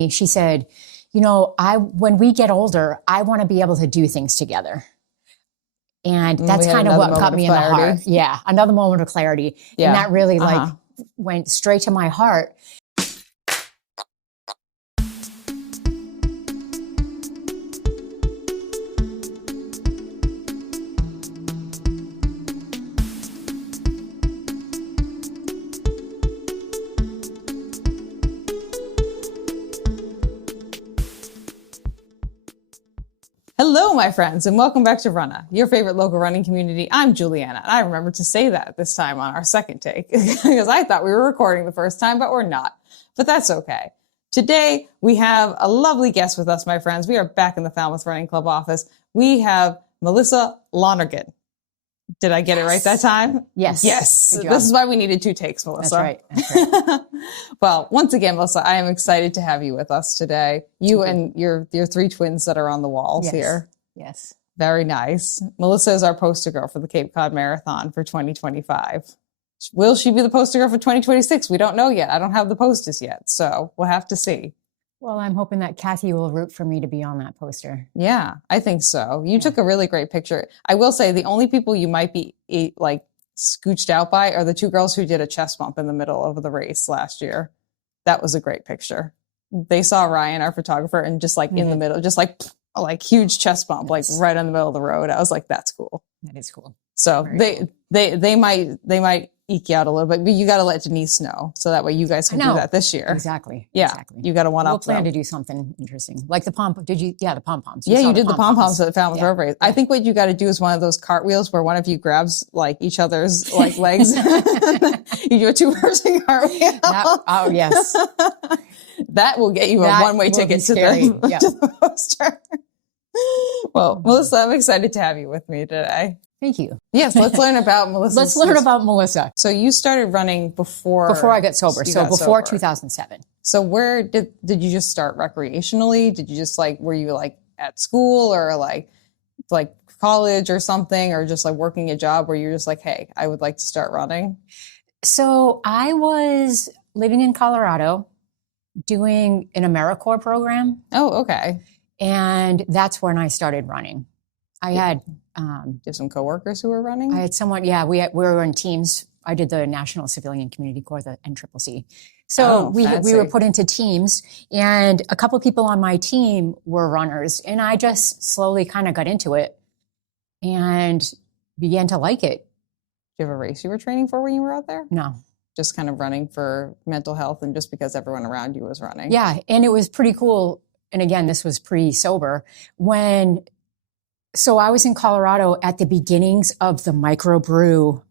She said, when we get older, I want to be able to do things together. And that's kind of what got me in the heart. Yeah. Another moment of clarity. Yeah. And that really went straight to my heart. Hello, my friends, and welcome back to Runnah, your favorite local running community. I'm Juliana, and I remembered to say that this time on our second take because I thought we were recording the first time, but we're not. But that's okay. Today, we have a lovely guest with us, my friends. We are back in the Falmouth Running Club office. We have Melissa Lonergan. Did I get it right that time? Yes. Yes. This is why we needed 2 takes, Melissa. That's right. Well, once again, Melissa, I am excited to have you with us today. You and your 3 twins that are on the walls here. Yes. Very nice. Melissa is our poster girl for the Cape Cod Marathon for 2025. Will she be the poster girl for 2026? We don't know yet. I don't have the posters yet, so we'll have to see. Well, I'm hoping that Kathy will root for me to be on that poster. Yeah, I think so. You took a really great picture. I will say the only people you might be scooched out by are the 2 girls who did a chest bump in the middle of the race last year. That was a great picture. They saw Ryan, our photographer, and just in the middle, just like huge chest bump, right in the middle of the road. I was like, that's cool. That is cool. So they might eke you out a little bit, but you got to let Denise know so that way you guys can do that this year. Exactly. Yeah. Exactly. You got to one up. We'll plan to do something interesting. Like the pom. Did you? Yeah, the pom-poms. Yeah, you did the pom-poms at the Falmouth Road Race. Yeah. I think what you got to do is one of those cartwheels where one of you grabs each other's legs. You do a 2-person cartwheel. Oh, yes. That will get you a one-way ticket to the poster. Well, Melissa, I'm excited to have you with me today. Thank you. Yes, let's learn about Melissa. Let's learn about Melissa. So you started running before I got sober. So before 2007. So where did you just start recreationally? Did you just were you at school or like college or something, or just working a job where you're just hey, I would like to start running? So I was living in Colorado doing an AmeriCorps program. Oh, okay. And that's when I started running. I had you have some coworkers who were running? I had someone, we were in teams. I did the National Civilian Community Corps, the NCCC. So we were put into teams, and a couple of people on my team were runners, and I just slowly kind of got into it and began to like it. Do you have a race you were training for when you were out there? No. Just kind of running for mental health and just because everyone around you was running? Yeah, and it was pretty cool. And again, this was pre-sober. So I was in Colorado at the beginnings of the microbrew.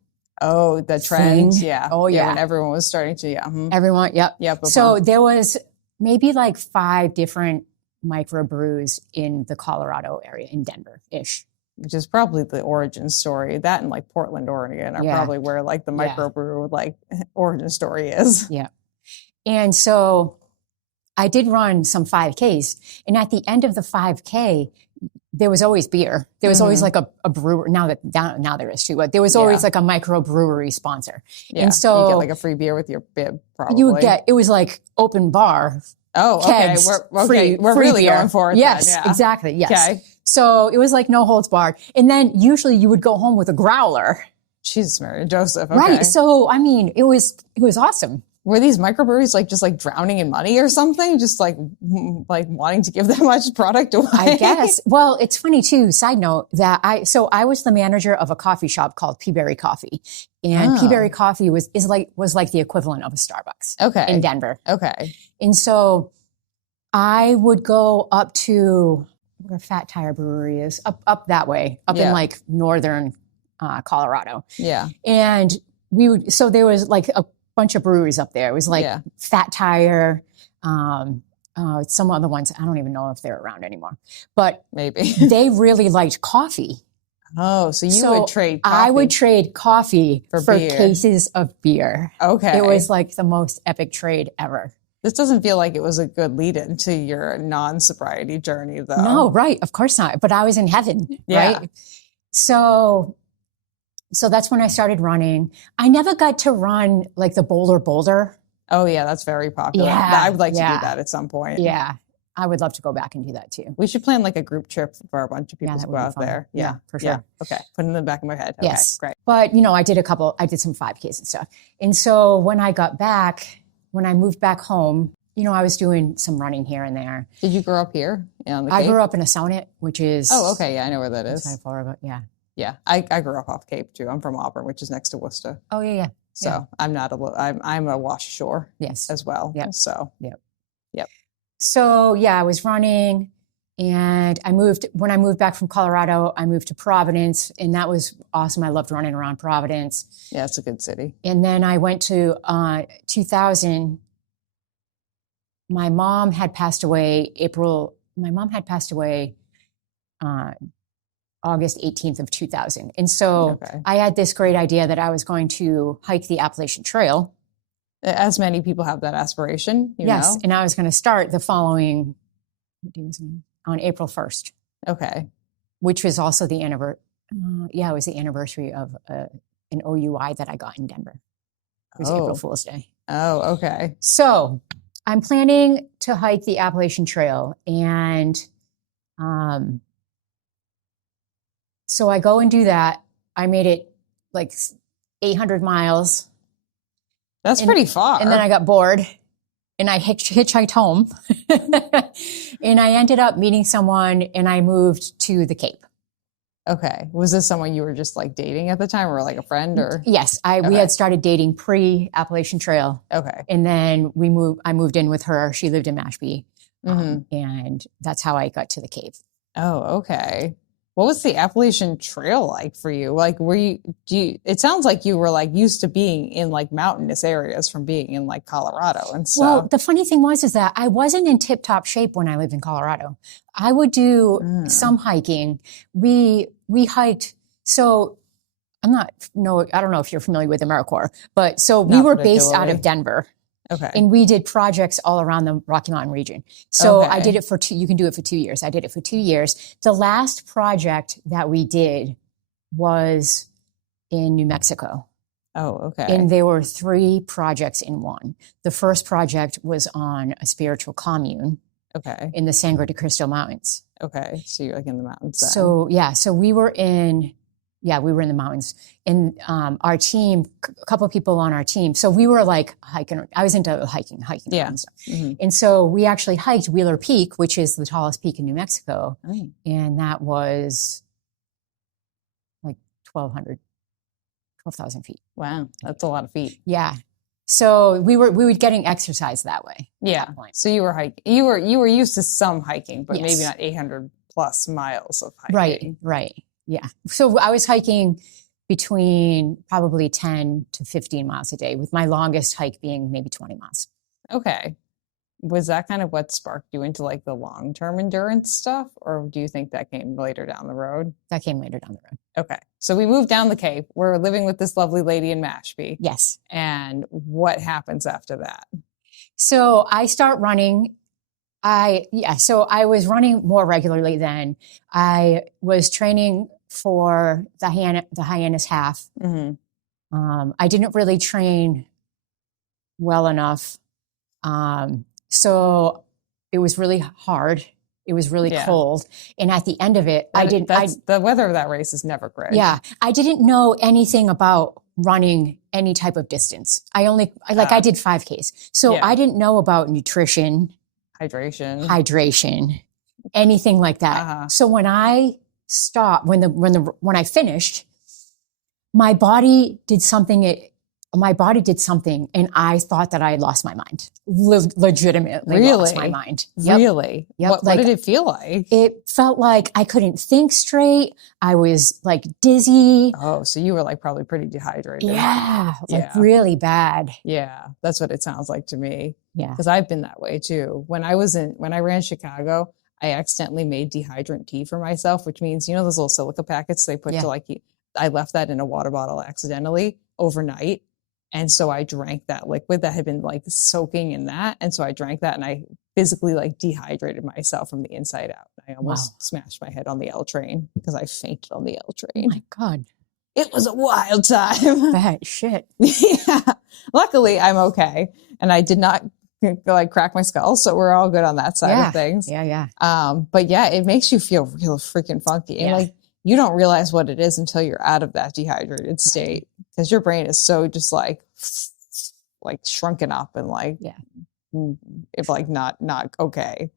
Oh, the trend. Thing. Yeah. Oh, yeah. When everyone was starting to, Everyone, yep. Yep. So there was maybe 5 different microbrews in the Colorado area, in Denver-ish. Which is probably the origin story. That and Portland, Oregon are probably where the microbrew origin story is. Yeah. And so I did run some 5Ks, and at the end of the 5K, there was always beer. There was always a brewer. Now there is too, but there was always a microbrewery sponsor. Yeah. And so you get a free beer with your bib, probably. You would get, it was open bar. Oh, okay. Kegs, We're free really beer. going for it. Yes, then, yeah. Exactly. Yes. Okay. So it was no holds barred. And then usually you would go home with a growler. Jesus, Mary Joseph. Okay. Right. So, I mean, it was awesome. Were these microbreweries just drowning in money or something? Just wanting to give that much product away? I guess. Well, it's funny too, side note, that I was the manager of a coffee shop called Peaberry Coffee. And Peaberry Coffee was the equivalent of a Starbucks in Denver. Okay. And so I would go up to where Fat Tire Brewery is, up that way, in northern Colorado. Yeah. And so there was a bunch of breweries up there. It was Fat Tire, some other ones. I don't even know if they're around anymore, but maybe they really liked coffee. Oh, so you would trade coffee? I would trade coffee for cases of beer. Okay. It was the most epic trade ever. This doesn't feel like it was a good lead into your non-sobriety journey, though. No, right. Of course not. But I was in heaven, right? So that's when I started running. I never got to run the Boulder Oh yeah, that's very popular. Yeah, I would like to do that at some point. Yeah. I would love to go back and do that too. We should plan like a group trip for a bunch of people to go out fun. there. Yeah, for sure. Yeah. Okay. Put it in the back of my head. Okay, yes. Great. But, you know, I did some 5Ks and stuff. And so when I moved back home, you know, I was doing some running here and there. Did you grow up here? I grew up in Assonet, which is... Oh, okay. Yeah, I know where that is. Yeah. Yeah. I grew up off Cape too. I'm from Auburn, which is next to Worcester. Oh, yeah. So I'm a wash ashore as well. Yeah. So, yep. Yep. So yeah, I was running and when I moved back from Colorado, I moved to Providence and that was awesome. I loved running around Providence. Yeah, it's a good city. And then I went to 2000. My mom had passed away August 18th of 2000. And so I had this great idea that I was going to hike the Appalachian Trail. As many people have that aspiration, you know? And I was going to start the following, on April 1st. Okay. Which was also the anniversary. It was the anniversary of an OUI that I got in Denver. It was April Fool's Day. Oh, okay. So I'm planning to hike the Appalachian Trail. And so I go and do that. I made it like 800 miles. That's pretty far. And then I got bored and I hitchhiked home. And I ended up meeting someone and I moved to the Cape. Okay. Was this someone you were just like dating at the time or like a friend or? Yes. We had started dating pre-Appalachian Trail. Okay. And then I moved in with her. She lived in Mashpee. And that's how I got to the Cape. Oh, okay. What was the Appalachian Trail like for you? Like, it sounds like you were like used to being in like mountainous areas from being in like Colorado and stuff. Well, the funny thing is that I wasn't in tip top shape when I lived in Colorado. I would do some hiking. We hiked. So I don't know if you're familiar with AmeriCorps, but so we were based out of Denver. Okay. And we did projects all around the Rocky Mountain region. So I did it you can do it for 2 years. I did it for 2 years. The last project that we did was in New Mexico. Oh, okay. And there were 3 projects in one. The first project was on a spiritual commune. Okay. In the Sangre de Cristo Mountains. Okay. So you're like in the mountains then. So we were in the mountains. And our team, a couple of people on our team, so we were like hiking. I was into hiking and stuff. Mm-hmm. And so we actually hiked Wheeler Peak, which is the tallest peak in New Mexico. Mm. And that was like 12,000 feet. Wow. That's a lot of feet. Yeah. So we were getting exercise that way. Yeah. That so you were hiking. You were used to some hiking, but maybe not 800 plus miles of hiking. Right. Yeah. So I was hiking between probably 10 to 15 miles a day, with my longest hike being maybe 20 miles. Okay. Was that kind of what sparked you into like the long-term endurance stuff? Or do you think that came later down the road? That came later down the road. Okay. So we moved down the Cape. We're living with this lovely lady in Mashpee. Yes. And what happens after that? So I start running. So I was running more regularly then. I was training for the Hyannis Half. Mm-hmm. I didn't really train well enough. So it was really hard. It was really cold. And at the end of it, the weather of that race is never great. Yeah. I didn't know anything about running any type of distance. I did 5Ks. So I didn't know about nutrition, hydration, anything like that. Uh-huh. So when I stopped, when I finished, my body did something, and I thought that I had lost my mind. Legitimately lost my mind. Yep. Really? Yep. What did it feel like? It felt like I couldn't think straight. I was like dizzy. Oh, so you were like probably pretty dehydrated. Yeah. Like really bad. Yeah. That's what it sounds like to me. Yeah. Because I've been that way too. When I ran Chicago, I accidentally made dehydrant tea for myself, which means, you know, those little silica packets they put I left that in a water bottle accidentally overnight. And so I drank that liquid that had been like soaking in that. And so I drank that and I physically like dehydrated myself from the inside out. I almost smashed my head on the L train because I fainted on the L train. Oh my God. It was a wild time. That shit. Yeah. Luckily, I'm okay. And I did not like crack my skull. So we're all good on that side of things. Yeah. But yeah, it makes you feel real freaking funky. And like, you don't realize what it is until you're out of that dehydrated state because your brain is so just like shrunken up and like, if like not okay.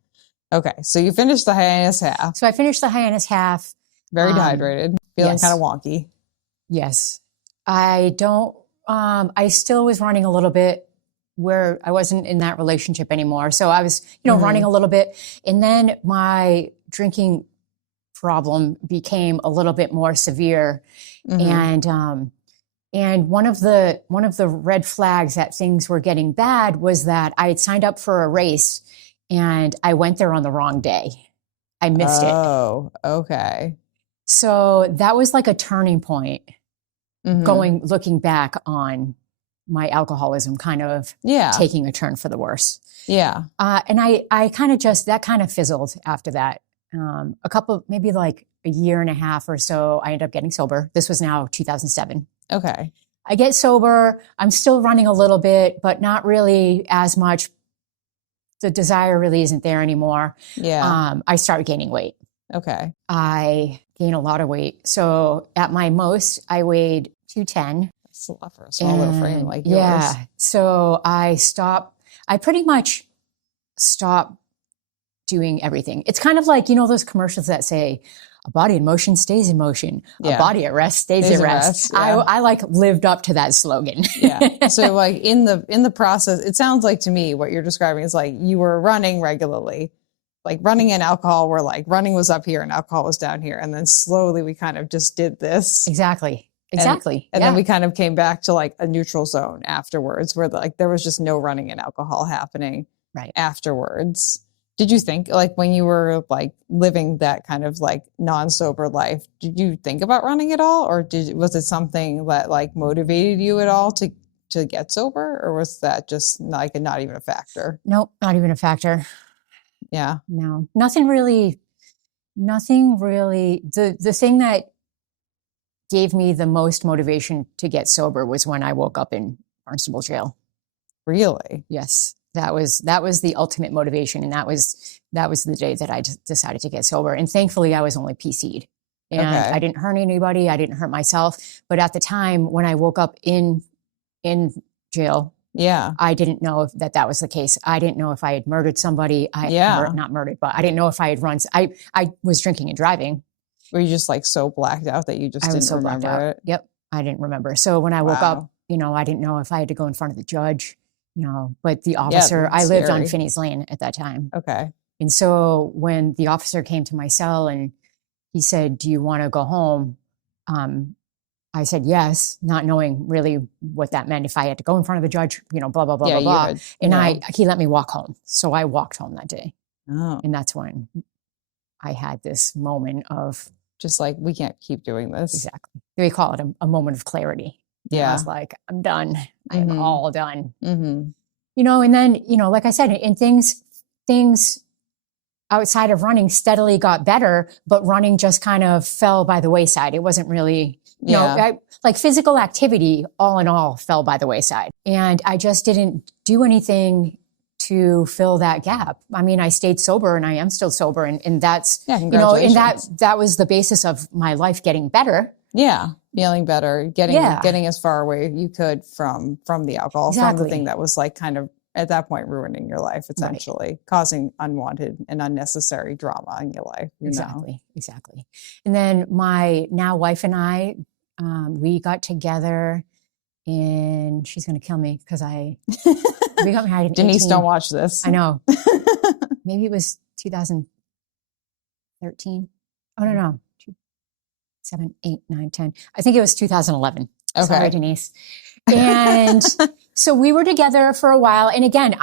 Okay. So you finished the Hyannis half. So I finished the Hyannis half. Very dehydrated, feeling kind of wonky. Yes. I still was running a little bit where I wasn't in that relationship anymore. So I was, running a little bit. And then my drinking problem became a little bit more severe. And one of the red flags that things were getting bad was that I had signed up for a race and I went there on the wrong day. I missed it. Oh, okay. So that was like a turning point looking back on my alcoholism kind of taking a turn for the worse. Yeah. And I kind of that kind of fizzled after that. Maybe like a year and a half or so, I ended up getting sober. This was now 2007. Okay. I get sober. I'm still running a little bit, but not really as much. The desire really isn't there anymore. Yeah. I started gaining weight. Okay. I gained a lot of weight. So at my most, I weighed 210. That's a lot for a small little frame like yours. Yeah. So I pretty much stopped doing everything. It's kind of like, those commercials that say, a body in motion stays in motion. A body at rest stays at rest. Yeah. I like lived up to that slogan. Yeah. So like in the process, it sounds like to me what you're describing is like you were running regularly, like running and alcohol were like running was up here and alcohol was down here. And then slowly we kind of just did this. Exactly. And then we kind of came back to like a neutral zone afterwards where like there was just no running and alcohol happening afterwards. Did you think like when you were like living that kind of like non-sober life, did you think about running at all? Or was it something that like motivated you at all to get sober? Or was that just like not even a factor? Nope, not even a factor. Yeah. No, nothing really. The thing that gave me the most motivation to get sober was when I woke up in Barnstable jail. Really? Yes. That was the ultimate motivation. And that was the day that I decided to get sober. And thankfully I was only PC'd and I didn't hurt anybody. I didn't hurt myself. But at the time when I woke up in jail, I didn't know if that was the case. I didn't know if I had murdered somebody. Not murdered, but I didn't know if I had run. I was drinking and driving. Were you just like so blacked out that you just didn't remember it? Yep. I didn't remember. So when I woke up, I didn't know if I had to go in front of the judge. But the officer, I lived on Finney's Lane at that time. Okay. And so when the officer came to my cell and he said, "Do you want to go home?" I said yes, not knowing really what that meant. If I had to go in front of the judge, blah, blah, blah, blah, blah. And he let me walk home. So I walked home that day. Oh. And that's when I had this moment of just like, we can't keep doing this. Exactly. We call it a moment of clarity. Yeah. I was like, I'm done. I'm all done. Mm-hmm. And then, like I said, and things outside of running steadily got better, but running just kind of fell by the wayside. It wasn't really, like physical activity all in all fell by the wayside. And I just didn't do anything to fill that gap. I mean, I stayed sober and I am still sober. And that's, and that was the basis of my life getting better. Yeah. Feeling better, getting as far away you could from the alcohol, from the thing that was like kind of at that point ruining your life, essentially causing unwanted and unnecessary drama in your life. Exactly. And then my now wife and I, we got together, and she's going to kill me because we got married in Denise, 18. Don't watch this. I know. Maybe it was 2013. Oh no. 7, 8, 9, 10. I think it was 2011. Okay. Sorry, Denise. And so we were together for a while. And again,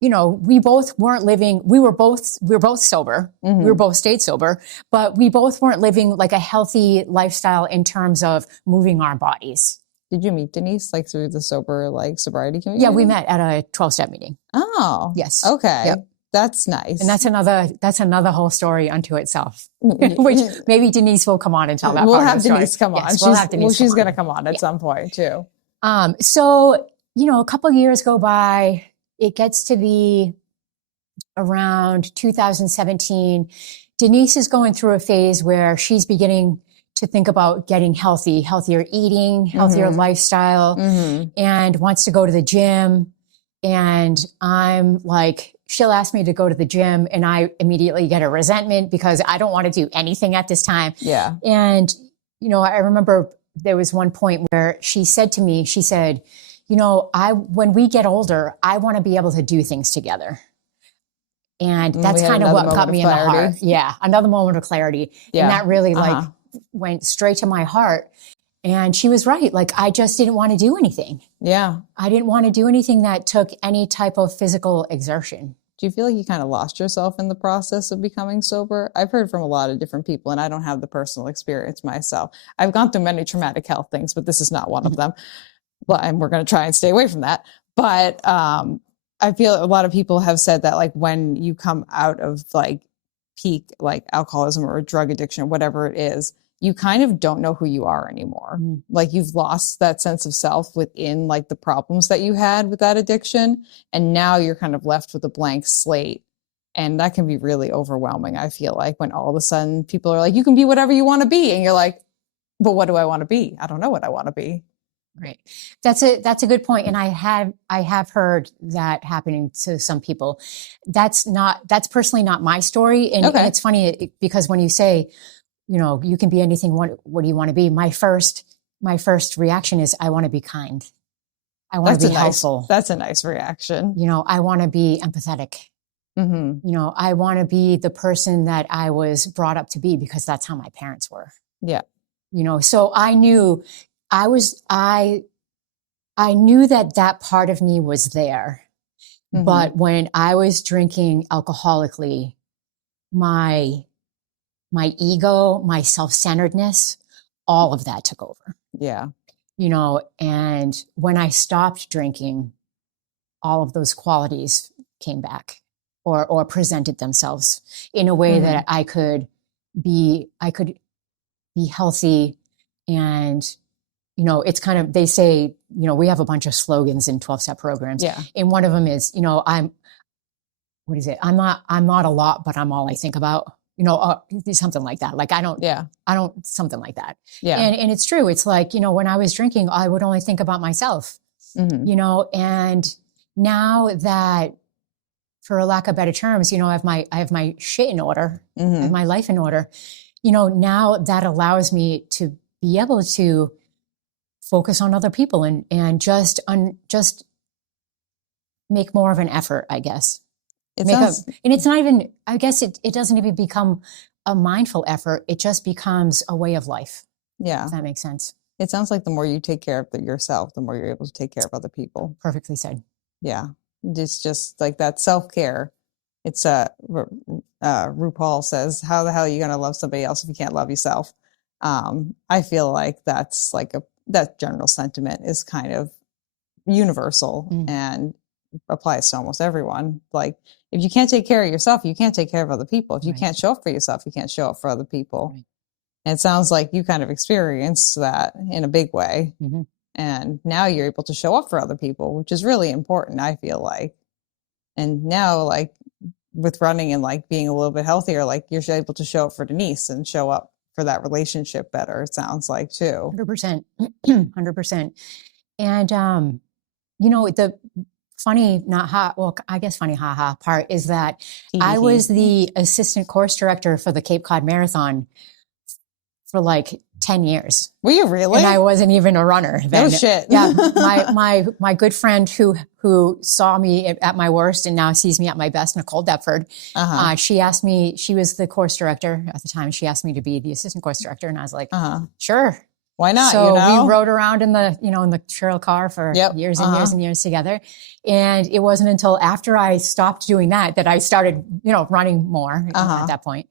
we both weren't living, we were both sober. Mm-hmm. We were both stayed sober, but we both weren't living like a healthy lifestyle in terms of moving our bodies. Did you meet Denise through the sobriety community? Yeah, we met at a 12-step meeting. Oh. Yes. Okay. Yep. That's nice. And that's another whole story unto itself, which maybe Denise will come on and tell that we'll part have of the story. Denise come on. Yes, we'll have Denise she's going to come on at some point too. So, a couple of years go by, it gets to be around 2017. Denise is going through a phase where she's beginning to think about getting healthier eating, healthier lifestyle, and wants to go to the gym. And I'm like, she'll ask me to go to the gym and I immediately get a resentment because I don't want to do anything at this time. Yeah. And, I remember there was one point where she said to me, when we get older, I want to be able to do things together. And that's kind of what got me in the heart. Yeah. Another moment of clarity. Yeah. And that really went straight to my heart. And she was right. Like, I just didn't want to do anything. Yeah. I didn't want to do anything that took any type of physical exertion. Do you feel like you kind of lost yourself in the process of becoming sober? I've heard from a lot of different people, and I don't have the personal experience myself. I've gone through many traumatic health things, but this is not one of them. And we're going to try and stay away from that. But I feel a lot of people have said that, like, when you come out of like peak, like alcoholism or drug addiction, whatever it is, you kind of don't know who you are anymore. Like, you've lost that sense of self within like the problems that you had with that addiction. And now you're kind of left with a blank slate. And that can be really overwhelming. I feel like when all of a sudden people are like, you can be whatever you want to be. And you're like, but what do I want to be? I don't know what I want to be. Right. That's a good point. And I have hered that happening to some people. That's personally not my story. And, and it's funny because when you say, you can be anything. What do you want to be? My first reaction is, I want to be kind. I want to be helpful. That's a nice reaction. I want to be empathetic. I want to be the person that I was brought up to be because that's how my parents were. Yeah. So I knew I knew that part of me was there. But when I was drinking alcoholically, my ego, my self-centeredness, all of that took over. Yeah. And when I stopped drinking, all of those qualities came back or presented themselves in a way that I could be healthy. And, it's kind of, they say, we have a bunch of slogans in 12-step programs. Yeah. And one of them is, I'm not a lot, but I'm all I think about. Something like that. Like, something like that. Yeah. And it's true. It's like, when I was drinking, I would only think about myself, and now that, for lack of better terms, I have my shit in order, I have my life in order, now that allows me to be able to focus on other people and just make more of an effort, I guess. And it's not even, I guess it doesn't even become a mindful effort. It just becomes a way of life. Yeah. If that makes sense. It sounds like the more you take care of yourself, the more you're able to take care of other people. Perfectly said. Yeah. Just like that self-care. It's RuPaul says, how the hell are you going to love somebody else if you can't love yourself? I feel like that's like that general sentiment is kind of universal and applies to almost everyone. Like, if you can't take care of yourself, you can't take care of other people. If you can't show up for yourself, you can't show up for other people. Right. And it sounds like you kind of experienced that in a big way. And now you're able to show up for other people, which is really important, I feel like. And now, like, with running and like being a little bit healthier, like, you're able to show up for Denise and show up for that relationship better, it sounds like, too. 100%. 100%. And, the funny, funny haha part is that I was the assistant course director for the Cape Cod Marathon for like 10 years. Were you really? And I wasn't even a runner then. No shit. Yeah. My good friend who saw me at my worst and now sees me at my best, Nicole Deptford, she asked me, she was the course director at the time. She asked me to be the assistant course director. And I was like, sure. Why not? So we rode around in the trail car for years and years and years together. And it wasn't until after I stopped doing that I started, running more at that point.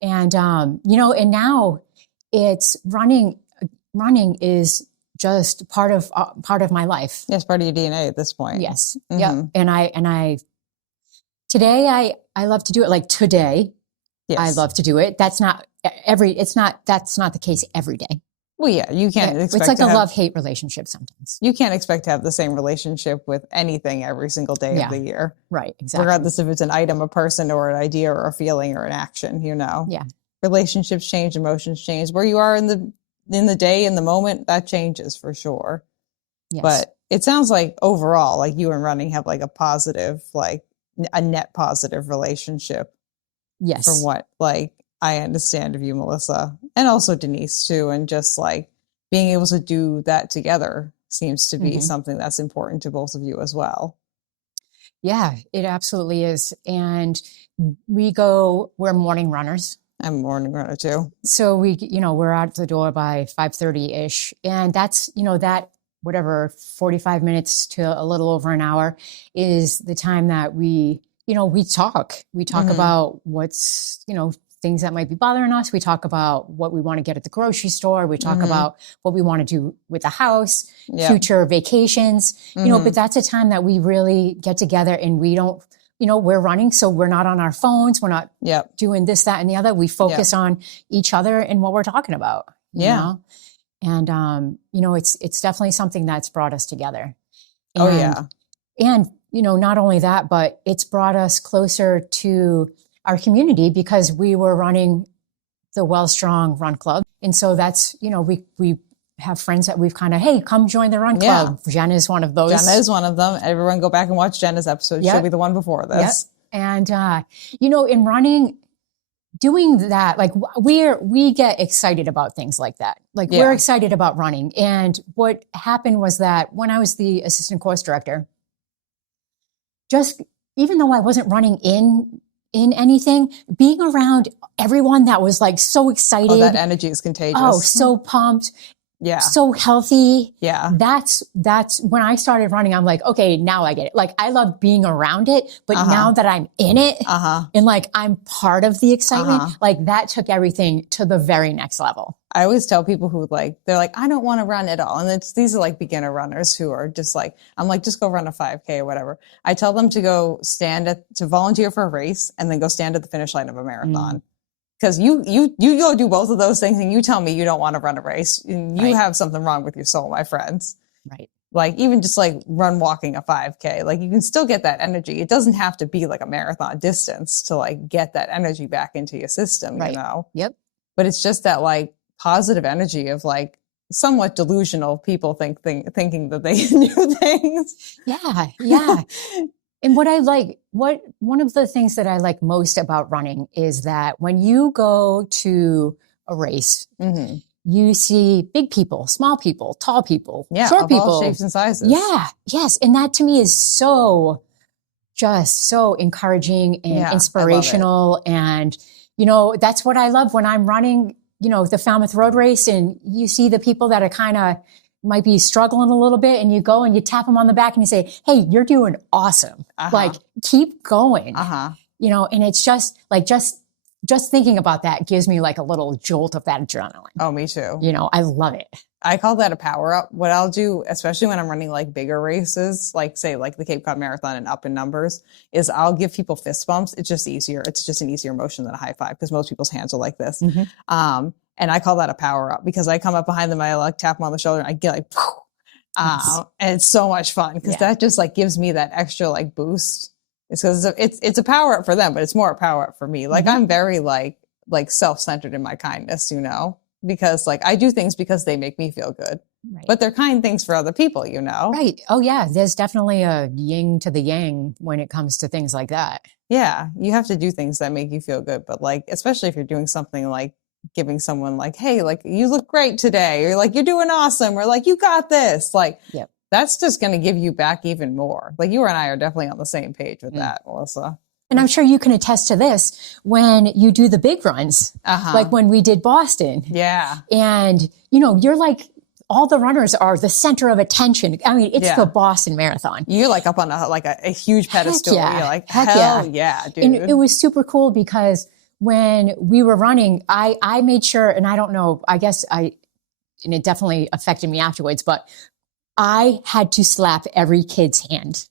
And, and now it's running is just part of my life. Yes. Part of your DNA at this point. Yes. Yeah. And I Today, I love to do it. Like today, yes. I love to do it. That's not the case every day. Well, yeah, you can't expect it's like a love-hate relationship sometimes. You can't expect to have the same relationship with anything every single day of the year. Right, exactly. Regardless if it's an item, a person, or an idea, or a feeling, or an action, Yeah. Relationships change, emotions change. Where you are in the day, in the moment, that changes for sure. Yes. But it sounds like overall, like you and running have like a positive, like a net positive relationship. Yes. From what like I understand of you, Melissa, and also Denise too. And just like being able to do that together seems to be something that's important to both of you as well. Yeah, it absolutely is. And we're morning runners. I'm a morning runner too. So we're out the door by 5:30-ish. And that's, that whatever, 45 minutes to a little over an hour is the time that we talk. We talk about what's, things that might be bothering us. We talk about what we want to get at the grocery store. We talk about what we want to do with the house, future vacations, but that's a time that we really get together and we don't, we're running. So we're not on our phones. We're not doing this, that, and the other. We focus on each other and what we're talking about. You know? And, it's definitely something that's brought us together. And, not only that, but it's brought us closer to our community because we were running the Well Strong Run Club. And so that's, we have friends that we've kind of, hey, come join the Run Club. Jenna is one of those. Jenna is one of them. Everyone go back and watch Jenna's episode. She'll be the one before this. And, in running, doing that, like we get excited about things like that. Like we're excited about running. And what happened was that when I was the assistant course director, just even though I wasn't running in anything, being around everyone that was like so excited. Oh, that energy is contagious. Oh, so pumped. Yeah. So healthy. Yeah. That's when I started running, I'm like, okay, now I get it. Like I love being around it, but now that I'm in it and like I'm part of the excitement, like that took everything to the very next level. I always tell people who they're like, I don't want to run at all. And these are like beginner runners who are just like, I'm like, just go run a 5K or whatever. I tell them to go to volunteer for a race and then go stand at the finish line of a marathon. Because you go do both of those things and you tell me you don't want to run a race and you have something wrong with your soul, my friends. Right. Like even just like walking a 5K, like you can still get that energy. It doesn't have to be like a marathon distance to like get that energy back into your system, Yep. But it's just that like positive energy of like somewhat delusional people thinking that they can do things. Yeah. And one of the things that I like most about running is that when you go to a race, you see big people, small people, tall people, short people, all shapes and sizes. Yeah. Yes. And that to me is just so encouraging and inspirational. And, that's what I love when I'm running, the Falmouth Road Race and you see the people that are kind of might be struggling a little bit and you go and you tap them on the back and you say, hey, you're doing awesome. Like keep going, and it's just like, just thinking about that gives me like a little jolt of that adrenaline. Oh, me too. I love it. I call that a power up. What I'll do, especially when I'm running like bigger races, like say like the Cape Cod Marathon and up in numbers, is I'll give people fist bumps. It's just easier. It's just an easier motion than a high five because most people's hands are like this. And I call that a power up because I come up behind them, I like tap them on the shoulder and I get like, and it's so much fun because that just like gives me that extra like boost. It's because it's a power up for them, but it's more a power up for me. Like I'm very like self-centered in my kindness, because like I do things because they make me feel good, but they're kind things for other people, Right. Oh yeah. There's definitely a yin to the yang when it comes to things like that. Yeah. You have to do things that make you feel good, but like, especially if you're doing something like giving someone like, hey, like you look great today, or like you're doing awesome, or like you got this, like that's just going to give you back even more. Like you and I are definitely on the same page with that, Melissa. And I'm sure you can attest to this when you do the big runs, like when we did Boston. Yeah. And, you're like, all the runners are the center of attention. I mean, it's the Boston Marathon. You're like up on a huge pedestal. Heck yeah. You're like, hell yeah, dude. And it was super cool because when we were running, I made sure, and I don't know, I guess and it definitely affected me afterwards, but I had to slap every kid's hand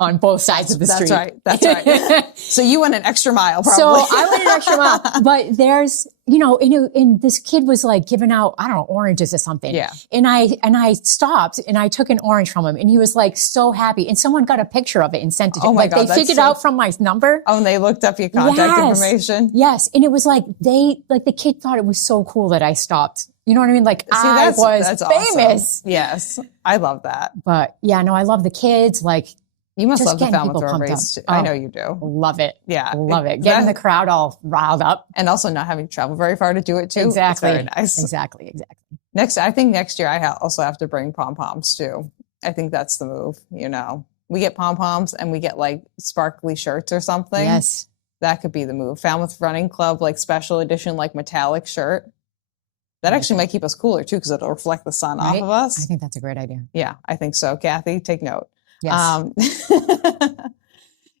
on both sides of the street. That's right. So you went an extra mile, probably. So I went an extra mile, but there's, and this kid was like giving out, I don't know, oranges or something. Yeah. And I stopped and I took an orange from him and he was like so happy. And someone got a picture of it and sent it to me. Like, they figured out from my number. Oh, and they looked up your contact information. Yes. And it was like, the kid thought it was so cool that I stopped. You know what I mean? Like, that's famous. Awesome. Yes. I love that. But yeah, no, I love the kids. Like, you must love the Falmouth Road Race too. I know you do. Love it. Yeah. Love it. Getting the crowd all riled up. And also not having to travel very far to do it too. Exactly. It's very nice. Exactly. I think next year I also have to bring pom-poms too. I think that's the move, We get pom-poms and we get like sparkly shirts or something. Yes. That could be the move. Falmouth Running Club, like special edition, like metallic shirt. That actually might keep us cooler too, because it'll reflect the sun off of us. I think that's a great idea. Yeah, I think so. Kathy, take note. Yes.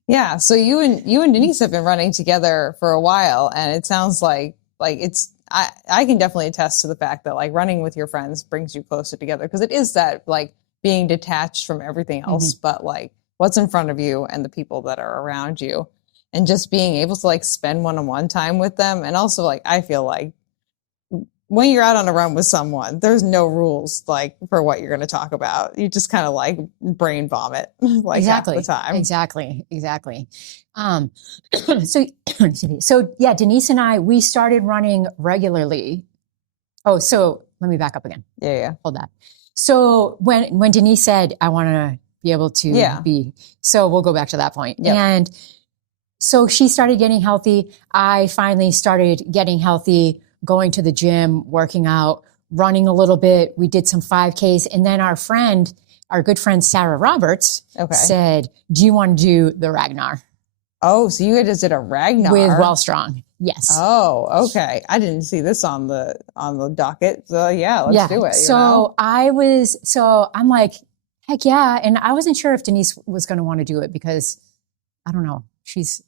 Yeah. So you and Denise have been running together for a while, and it sounds like it's. I can definitely attest to the fact that like running with your friends brings you closer together, because it is that like being detached from everything else, but like what's in front of you and the people that are around you, and just being able to like spend one-on-one time with them, and also like I feel like, when you're out on a run with someone, there's no rules like for what you're going to talk about. You just kind of like brain vomit like half the time. Exactly. So yeah, Denise and I, we started running regularly. Oh, so let me back up again. Yeah. Hold that. So when Denise said, I want to be able to be, so we'll go back to that point. Yep. And so she started getting healthy. I finally started getting healthy, going to the gym, working out, running a little bit. We did some 5Ks. And then our good friend, Sarah Roberts said, do you want to do the Ragnar? Oh, so you just did a Ragnar with Wellstrong. Yes. Oh, okay. I didn't see this on the docket. So yeah, let's do it. So I'm like, heck yeah. And I wasn't sure if Denise was going to want to do it, because I don't know. She's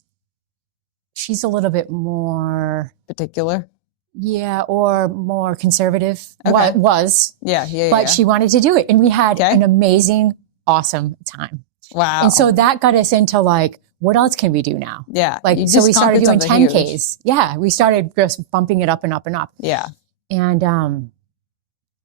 a little bit more particular. Yeah, or more conservative. Was. Yeah. But she wanted to do it. And we had an amazing, awesome time. Wow. And so that got us into like, what else can we do now? Yeah. Like, so we started doing 10Ks. Yeah. We started just bumping it up and up and up. Yeah. And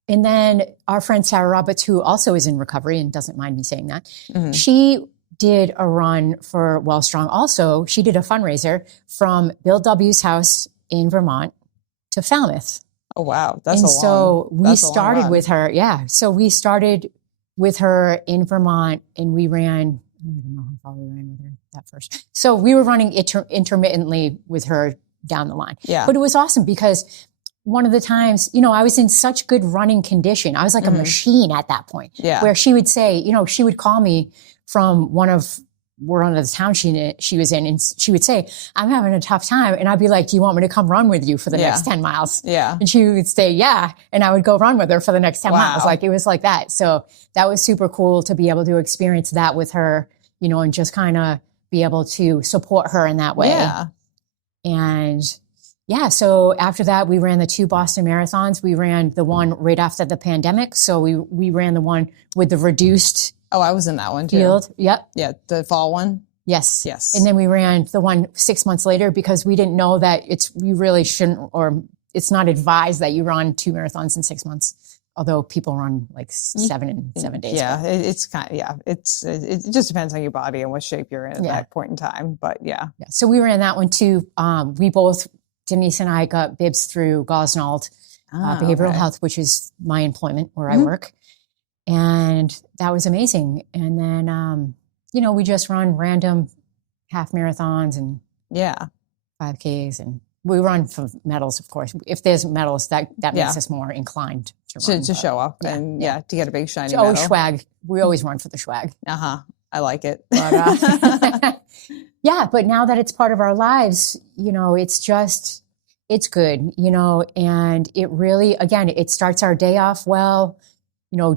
then our friend Sarah Roberts, who also is in recovery and doesn't mind me saying that, she did a run for Wellstrong. Also, she did a fundraiser from Bill W.'s house in Vermont to Falmouth. Oh, wow. So we started with her. Yeah. So we started with her in Vermont, and we ran, I don't even know how far we ran with her that first. So we were running intermittently with her down the line. Yeah. But it was awesome, because one of the times, I was in such good running condition. I was like a machine at that point. Yeah. Where she would say, she would call me from one of the town she was in, and she would say, I'm having a tough time. And I'd be like, do you want me to come run with you for the next 10 miles? Yeah. And she would say, yeah. And I would go run with her for the next 10 miles. Like, it was like that. So that was super cool to be able to experience that with her, and just kind of be able to support her in that way. Yeah. And yeah, so after that, we ran the 2 Boston marathons. We ran the one right after the pandemic. So we ran the one with the reduced. Oh, I was in that one too. Field. Yep. Yeah, the fall one. Yes. Yes. And then we ran the one 6 months later, because we didn't know that you really shouldn't, or it's not advised that you run 2 marathons in 6 months. Although people run like 7 days. Yeah, it just depends on your body and what shape you're in at that point in time. But yeah. So we ran that one too. We both, Denise and I, got bibs through Gosnold Behavioral Health, which is my employment where I work. And that was amazing. And then, we just run random half marathons and 5Ks, and we run for medals, of course. If there's medals, that makes us more inclined to run. To show up and to get a big shiny medal. Swag. We always run for the swag. I like it. But, but now that it's part of our lives, it's good, and it really, again, it starts our day off well.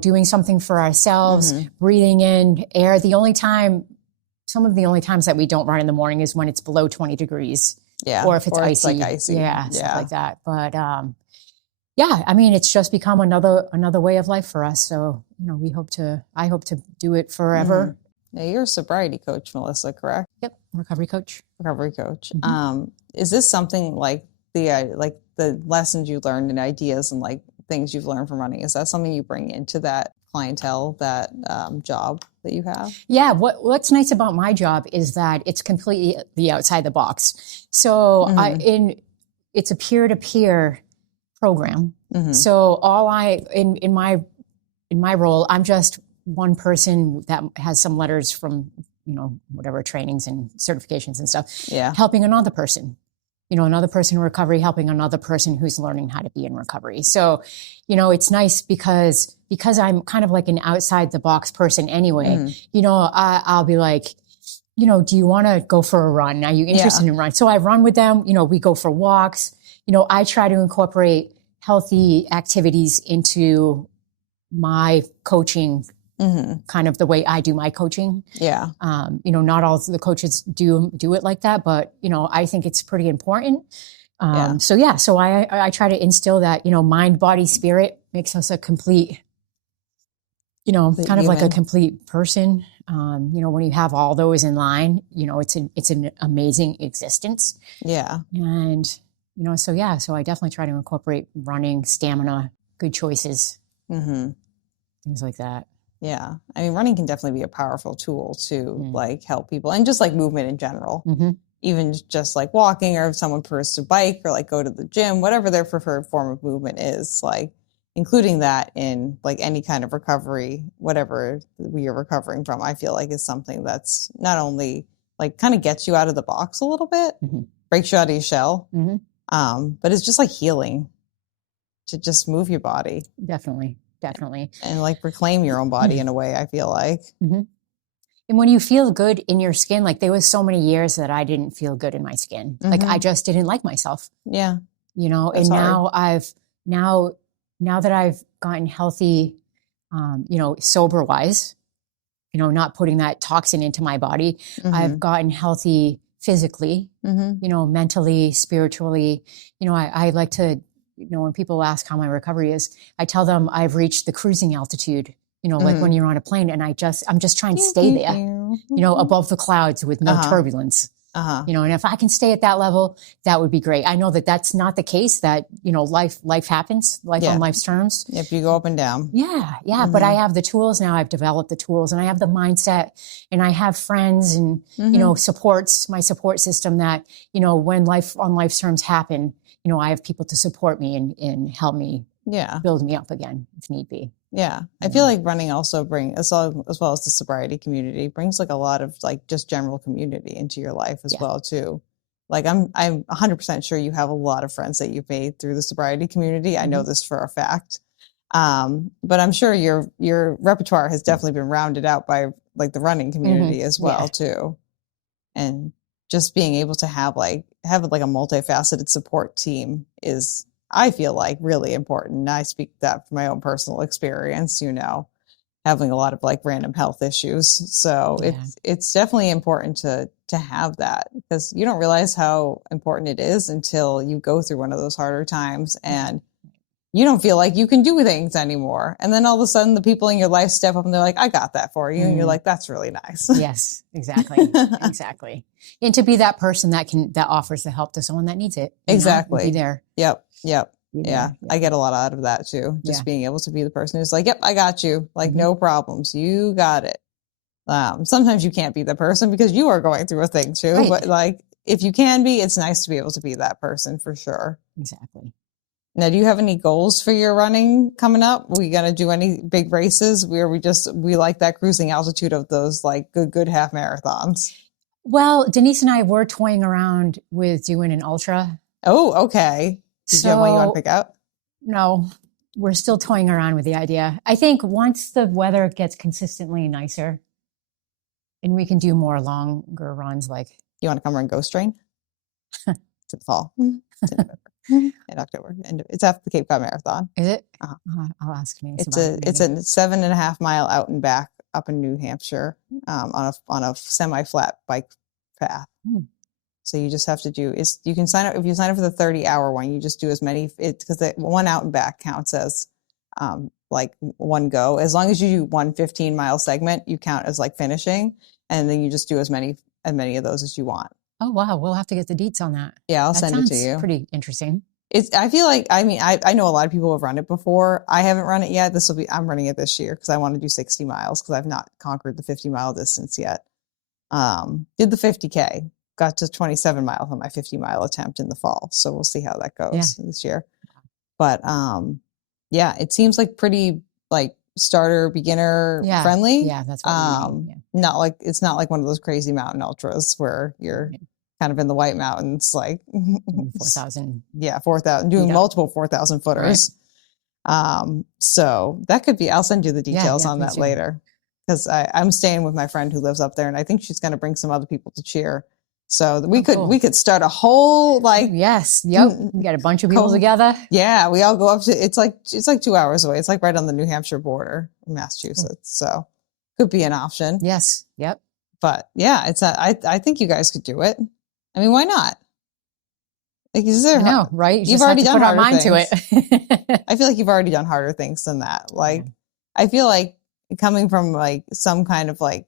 Doing something for ourselves, breathing in air. Some of the only times that we don't run in the morning is when it's below 20 degrees. Yeah. Or if it's icy. Like icy. Yeah, stuff like that. But, it's just become another way of life for us. So, I hope to do it forever. Now you're a sobriety coach, Melissa, correct? Yep. Recovery coach. Recovery coach. Is this something like the lessons you learned and ideas and like things you've learned from running? Is that something you bring into that clientele, that job that you have? Yeah. What's nice about my job is that it's completely outside the box. So it's a peer-to-peer program. So in my role, I'm just one person that has some letters from, whatever trainings and certifications and stuff, helping another person, another person in recovery, helping another person who's learning how to be in recovery. So, it's nice because I'm kind of like an outside the box person anyway, I'll be like, do you want to go for a run? Are you interested in running? So I run with them, we go for walks. I try to incorporate healthy activities into my coaching, kind of the way I do my coaching. Yeah. Not all of the coaches do it like that, but, I think it's pretty important. So I try to instill that, mind, body, spirit makes us a complete, kind of like a complete person. When you have all those in line, it's an amazing existence. Yeah. And, so I definitely try to incorporate running, stamina, good choices, things like that. Yeah. I mean, running can definitely be a powerful tool to like help people, and just like movement in general, even just like walking, or if someone prefers to bike or like go to the gym, whatever their preferred form of movement is, like including that in like any kind of recovery, whatever we are recovering from, I feel like is something that's not only like kind of gets you out of the box a little bit, breaks you out of your shell, but it's just like healing to just move your body. Definitely. And like reclaim your own body in a way, I feel like. And when you feel good in your skin, like there was so many years that I didn't feel good in my skin. Like I just didn't like myself. Yeah. And now now that I've gotten healthy, sober wise, not putting that toxin into my body, I've gotten healthy physically, mentally, spiritually. I like to, when people ask how my recovery is, I tell them I've reached the cruising altitude, like when you're on a plane, and I'm just trying to stay there, above the clouds with no turbulence. And if I can stay at that level, that would be great. I know that that's not the case, that, life happens, on life's terms. If you go up and down. Yeah. But I have the tools now. I've developed the tools, and I have the mindset, and I have friends and, my support system that, when life on life's terms happen, I have people to support me and help me build me up again if need be. Yeah. I feel like running also brings, as well as the sobriety community, brings like a lot of like just general community into your life as well too. Like I'm 100% sure you have a lot of friends that you've made through the sobriety community. I know this for a fact. But I'm sure your repertoire has definitely been rounded out by like the running community as well too. And just being able to have like a multifaceted support team is, I feel like, really important. And I speak that from my own personal experience, having a lot of like random health issues. So it's definitely important to have that, because you don't realize how important it is until you go through one of those harder times and you don't feel like you can do things anymore. And then all of a sudden the people in your life step up and they're like, I got that for you. And you're like, that's really nice. Yes, exactly. Exactly. And to be that person that offers the help to someone that needs it. Exactly. Be there. Yep. Yeah. I get a lot out of that too. Just being able to be the person who's like, yep, I got you. Like, no problems. You got it. Sometimes you can't be the person because you are going through a thing too. Right. But like, if you can be, it's nice to be able to be that person for sure. Exactly. Now, do you have any goals for your running coming up? We going to do any big races where we like that cruising altitude of those like good half marathons? Well, Denise and I were toying around with doing an ultra. Oh, okay. Did you have one you want to pick out? No, we're still toying around with the idea. I think once the weather gets consistently nicer and we can do more longer runs, like. You want to come run Ghost Train? To the fall. In October. And it's after the Cape Cod Marathon. Is it? I'll ask Denise. It's a 7.5 mile out and back up in New Hampshire, on a semi-flat bike path. So you just have to you can sign up, if you sign up for the 30-hour one, you just do as many, because the one out and back counts as like one go. As long as you do one 15-mile segment, you count as like finishing, and then you just do as many of those as you want. Oh, wow. We'll have to get the deets on that. Yeah, I'll send it to you. Pretty interesting. I feel like, I mean, I know a lot of people have run it before. I haven't run it yet. I'm running it this year because I want to do 60 miles because I've not conquered the 50-mile distance yet. Did the 50K, got to 27 miles on my 50-mile attempt in the fall. So we'll see how that goes this year. But, yeah, it seems like pretty like starter beginner friendly. Yeah, that's what we mean. It's not like one of those crazy mountain ultras where you're kind of in the White Mountains, like 4,000. Yeah, 4,000, doing multiple 4,000 footers. Right. So that could be, I'll send you the details on that later, because I'm staying with my friend who lives up there, and I think she's going to bring some other people to cheer. So we could start a whole we get a bunch of people together. Yeah, we all go up to, it's like 2 hours away. It's like right on the New Hampshire border in Massachusetts. So could be an option. Yes. Yep. But yeah, I think you guys could do it. I mean, why not? Like, I know, right? You've already done harder mind things. to it. I feel like you've already done harder things than that. Like, I feel like coming from like some kind of like,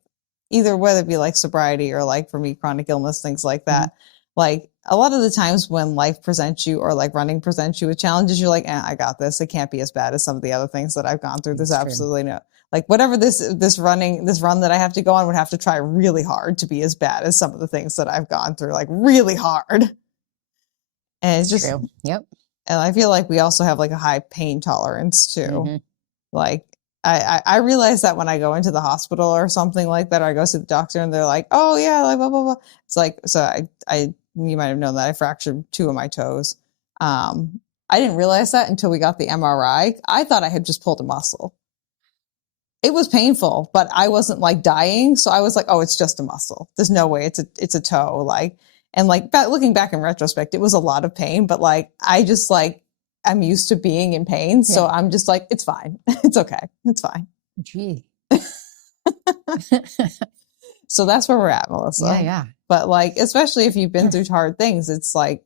either whether it be like sobriety or like for me, chronic illness, things like that. Like a lot of the times when life presents you or like running presents you with challenges, you're like, I got this. It can't be as bad as some of the other things that I've gone through. There's absolutely no, like whatever this run that I have to go on would have to try really hard to be as bad as some of the things that I've gone through, like really hard. And it's just, true. Yep. And I feel like we also have like a high pain tolerance too. Like I realize that when I go into the hospital or something like that, or I go see the doctor and they're like, oh yeah, like blah, blah, blah. It's like, so you might have known that I fractured 2 of my toes. I didn't realize that until we got the MRI. I thought I had just pulled a muscle. It was painful, but I wasn't like dying. So I was like, oh, it's just a muscle. There's no way it's a toe. Like, and like looking back in retrospect, it was a lot of pain, but like, I just like, I'm used to being in pain. So I'm just like, it's fine. It's okay. It's fine. Gee. So that's where we're at, Melissa. Yeah. But like, especially if you've been through hard things, it's like,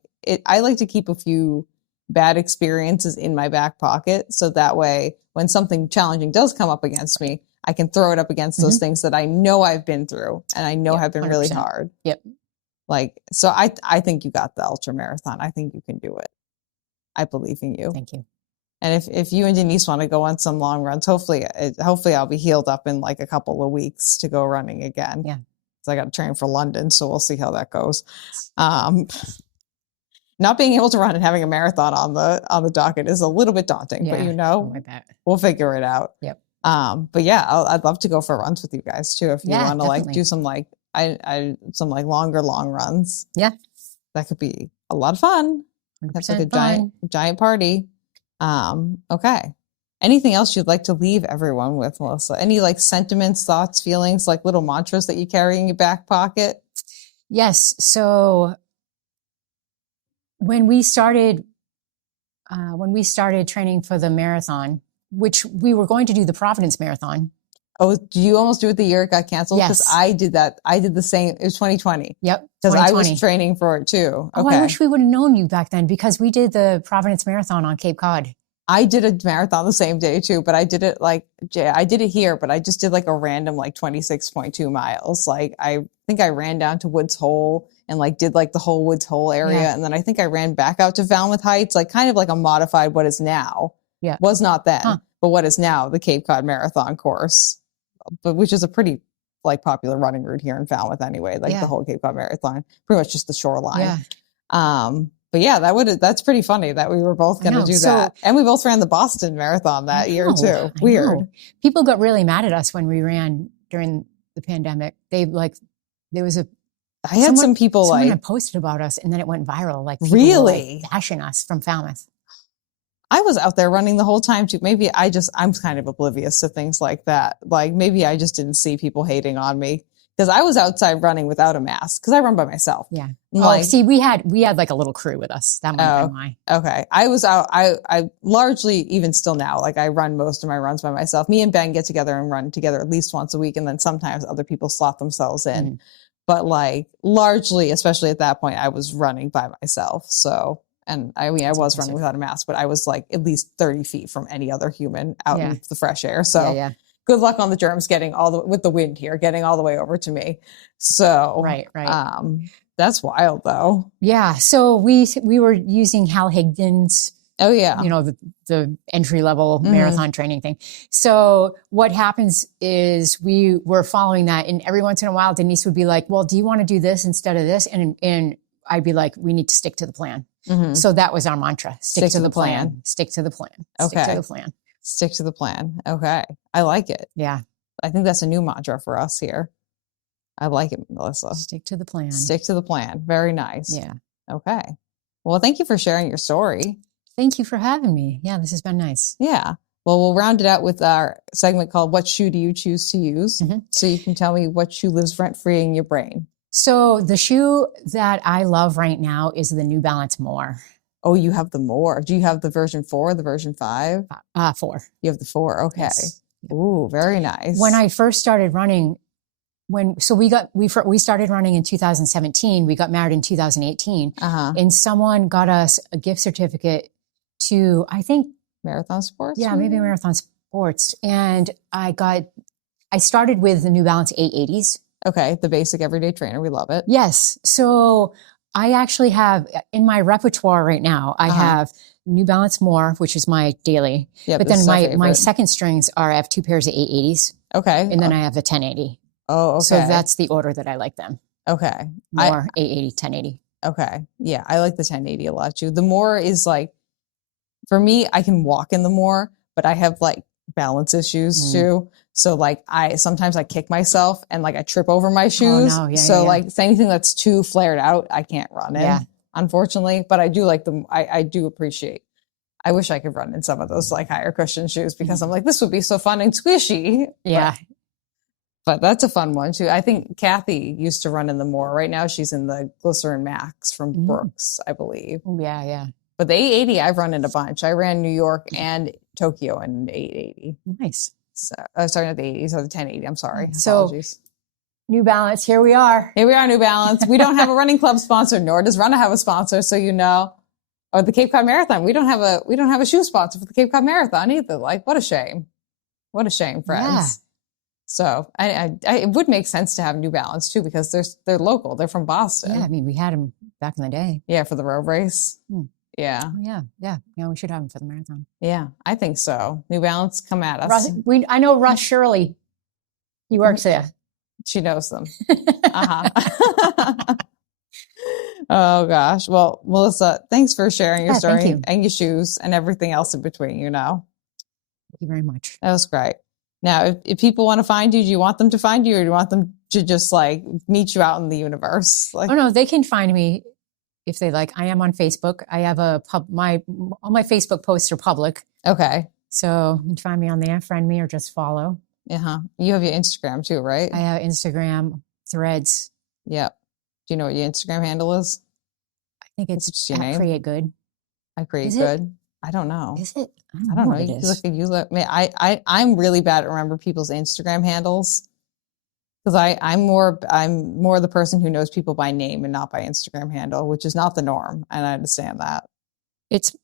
I like to keep a few bad experiences in my back pocket. So that way, when something challenging does come up against me, I can throw it up against those things that I know I've been through and I know have been 100%. Really hard. Yep. Like, so I think you got the ultra marathon. I think you can do it. I believe in you. Thank you. And if you and Denise want to go on some long runs, hopefully I'll be healed up in like a couple of weeks to go running again. Yeah. Because I got to train for London, so we'll see how that goes. Not being able to run and having a marathon on the docket is a little bit daunting, but we'll figure it out. Yep. But yeah, I'd love to go for runs with you guys too. If you want to like do some like some like longer long runs. Yeah. That could be a lot of fun. That's like a giant party. Okay. Anything else you'd like to leave everyone with, Melissa? Any like sentiments, thoughts, feelings, like little mantras that you carry in your back pocket? Yes. So when we started training for the marathon, which we were going to do the Providence Marathon. Oh, do you almost do it the year it got canceled? Yes. Because I did that. I did the same. It was 2020. Yep. Because I was training for it too. Okay. Oh, I wish we would have known you back then, because we did the Providence Marathon on Cape Cod. I did a marathon the same day too, but I did it here, but I just did like a random like 26.2 miles. Like I think I ran down to Woods Hole and like did like the whole Woods Hole area. Yeah. And then I think I ran back out to Falmouth Heights, like kind of like a modified what is now. Yeah. Was not then, but what is now the Cape Cod Marathon course, but which is a pretty like popular running route here in Falmouth anyway, like the whole Cape Cod Marathon, pretty much just the shoreline. Yeah. But yeah, that's pretty funny that we were both going to do that. And we both ran the Boston Marathon that year too. Weird. People got really mad at us when we ran during the pandemic. I had some people had posted about us and then it went viral. Like people were, like, bashing us from Falmouth. I was out there running the whole time too. Maybe I'm kind of oblivious to things like that. Like maybe I just didn't see people hating on me. Because I was outside running without a mask because I run by myself. Yeah. Like, see, we had like a little crew with us. That might be why. Okay. I was out. I largely, even still now, like I run most of my runs by myself. Me and Ben get together and run together at least once a week. And then sometimes other people slot themselves in. But like largely, especially at that point, I was running by myself. So And I mean, I was running without a mask, but I was like at least 30 feet from any other human out in the fresh air. So good luck on the germs getting with the wind here, getting all the way over to me. So, right. That's wild though. Yeah. So we were using Hal Higdon's, the entry level marathon training thing. So what happens is we were following that, and every once in a while, Denise would be like, well, do you want to do this instead of this? And I'd be like, we need to stick to the plan. So that was our mantra. Stick to the plan. Stick to the plan. Okay. Stick to the plan. Stick to the plan. Okay. I like it. Yeah. I think that's a new mantra for us here. I like it, Melissa. Stick to the plan. Stick to the plan. Very nice. Yeah. Okay. Well, thank you for sharing your story. Thank you for having me. Yeah, this has been nice. Yeah. Well, we'll round it out with our segment called What Shoe Do You Choose to Use? So you can tell me what shoe lives rent-free in your brain. So the shoe that I love right now is the New Balance More. Oh, you have the More. Do you have the version 4, the version 5? 4. You have the 4. Okay. Yes. Ooh, very nice. When I first started running, we started running in 2017. We got married in 2018, and someone got us a gift certificate to, I think, Marathon Sports. Yeah, maybe Marathon Sports. And I started with the New Balance 880s. Okay, the basic everyday trainer. We love it. Yes. So I actually have in my repertoire right now, I have New Balance More, which is my daily. Yeah, but then my second strings I have 2 pairs of 880s. Okay. And then I have the 1080. Oh, okay. So that's the order that I like them. Okay. More 880, 1080. Okay. Yeah, I like the 1080 a lot too. The More is like, for me, I can walk in the More, but I have like balance issues too. So like sometimes I kick myself and like I trip over my shoes. Oh, no. So like anything that's too flared out, I can't run in, unfortunately. But I do like them. I do appreciate. I wish I could run in some of those like higher cushion shoes because I'm like, this would be so fun and squishy. Yeah. But that's a fun one too. I think Kathy used to run in the More. Right now she's in the Glycerin Max from Brooks, I believe. Yeah, yeah. But the 880, I've run in a bunch. I ran New York and Tokyo in 880. Nice. So, sorry, not the 80s, or the 1080. I'm sorry. So, apologies. New Balance, here we are. Here we are, New Balance. We don't have a running club sponsor, nor does Runnah have a sponsor. So you know, or the Cape Cod Marathon. We don't have a shoe sponsor for the Cape Cod Marathon either. Like, what a shame. What a shame, friends. Yeah. So it would make sense to have New Balance too because they're local. They're from Boston. Yeah, I mean, we had them back in the day. Yeah, for the road race. Yeah. Oh, yeah. Yeah, we should have them for the marathon. Yeah, I think so. New Balance, come at us. I know Russ Shirley. He works there. She knows them. Oh, gosh. Well, Melissa, thanks for sharing your story and your shoes and everything else in between, you know. Thank you very much. That was great. Now, if people want to find you, do you want them to find you or do you want them to just like meet you out in the universe? Like, oh, no, they can find me. If they like, I am on Facebook. I have all my Facebook posts are public. Okay. So you can find me on there, friend me, or just follow. You have your Instagram too, right? I have Instagram, Threads. Yep. Do you know what your Instagram handle is? I think it's at Create Good. I Create Good. I don't know. Is it? I don't know. I'm really bad at remember people's Instagram handles. Because I'm more the person who knows people by name and not by Instagram handle, which is not the norm. And I understand that. It's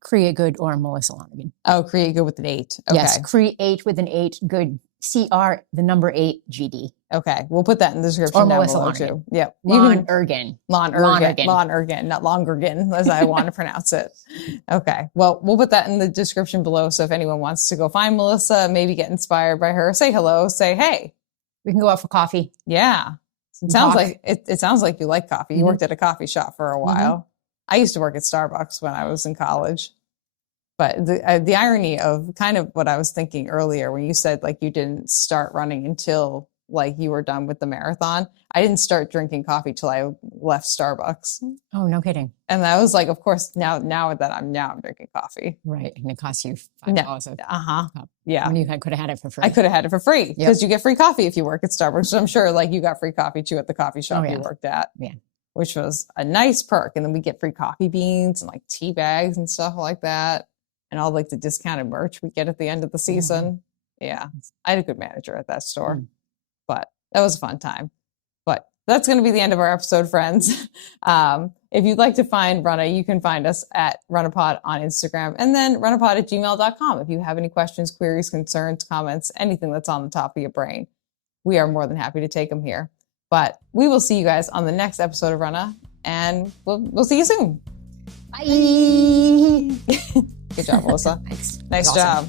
Create Good or Melissa Lonergan. Oh, Create Good with an 8. Okay. Yes, Create with an 8, Good. CR, the number 8, GD. Okay. We'll put that in the description. Or Melissa Lonergan. Too. Yep. Lonergan. Lonergan, not Longergan, as I want to pronounce it. Okay. Well, we'll put that in the description below. So if anyone wants to go find Melissa, maybe get inspired by her, say hello, say, hey. We can go out for coffee. Yeah. It sounds like you like coffee. You worked at a coffee shop for a while. I used to work at Starbucks when I was in college. But the irony of kind of what I was thinking earlier when you said like you didn't start running until like you were done with the marathon. I didn't start drinking coffee till I left Starbucks. Oh, no kidding. And I was like, of course, now that I'm drinking coffee. Right. And it costs you $5. Yeah. And you could have had it for free. I could have had it for free because you get free coffee if you work at Starbucks. So I'm sure like you got free coffee too at the coffee shop you worked at. Yeah. Which was a nice perk. And then we get free coffee beans and like tea bags and stuff like that. And all like the discounted merch we get at the end of the season. Yeah. I had a good manager at that store. But that was a fun time. But That's going to be the end of our episode, friends. If you'd like to find Runnah, you can find us at RunnahPod on Instagram, and then runnahpod@gmail.com if you have any questions, queries, concerns, comments, anything that's on the top of your brain. We are more than happy to take them here. But we will see you guys on the next episode of Runnah, and we'll see you soon. Bye. Good job, Melissa. Thanks. Nice job.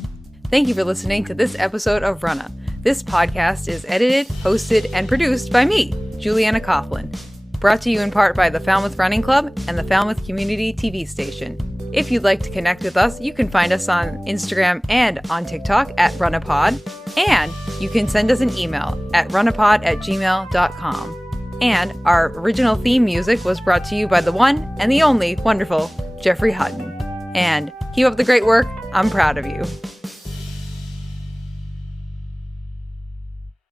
Thank you for listening to this episode of Runnah. This podcast is edited, hosted, and produced by me, Juliana Coughlin. Brought to you in part by the Falmouth Running Club and the Falmouth Community TV station. If you'd like to connect with us, you can find us on Instagram and on TikTok at RunnahPod, and you can send us an email at runnahpod@gmail.com. And our original theme music was brought to you by the one and the only wonderful Jeffrey Hutton. And keep up the great work. I'm proud of you.